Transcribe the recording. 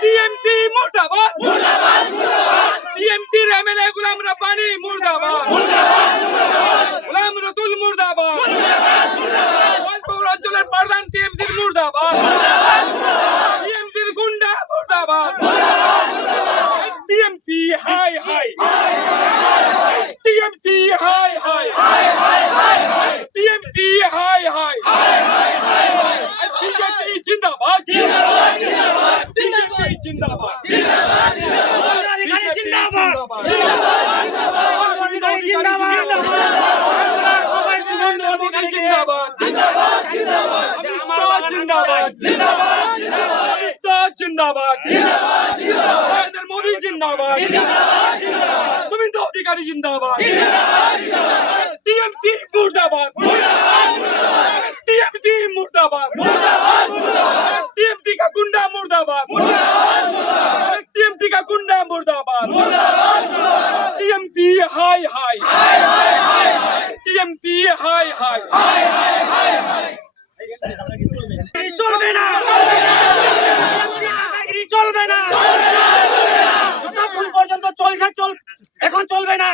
TMC মুর্দাবাদ টিএমসির MLA গোলাম রব্বানি মুর্দাবাদ গোলাম রসুল মুর্দাবাদ গোয়ালপুর অঞ্চলের প্রধান টিএমসির মুর্দাবাদ টিএমসির গুন্ডা মুর্দাবাদ টিএমসি হাই হাই টিএমসি হাই হাই টিএমসি হাই হাই বিজেপি জিন্দাবাদ জিন্দাবাদ জিন্দাবাদ जिंदाबाद नरेंद्र मोदी जिंदाबाद गोविंद अधिकारी जिंदाबाद टीएमसी मुर्दाबाद टीएमसी मुर्दाबाद टीएमसी का गुंडा मुर्दाबाद टीएमसी का गुंडा मुर्दाबाद टीएमसी हाय हाय टीएमसी हाय हाय চলবে না চলবে না যতক্ষণ পর্যন্ত চলছে এখন চলবে না।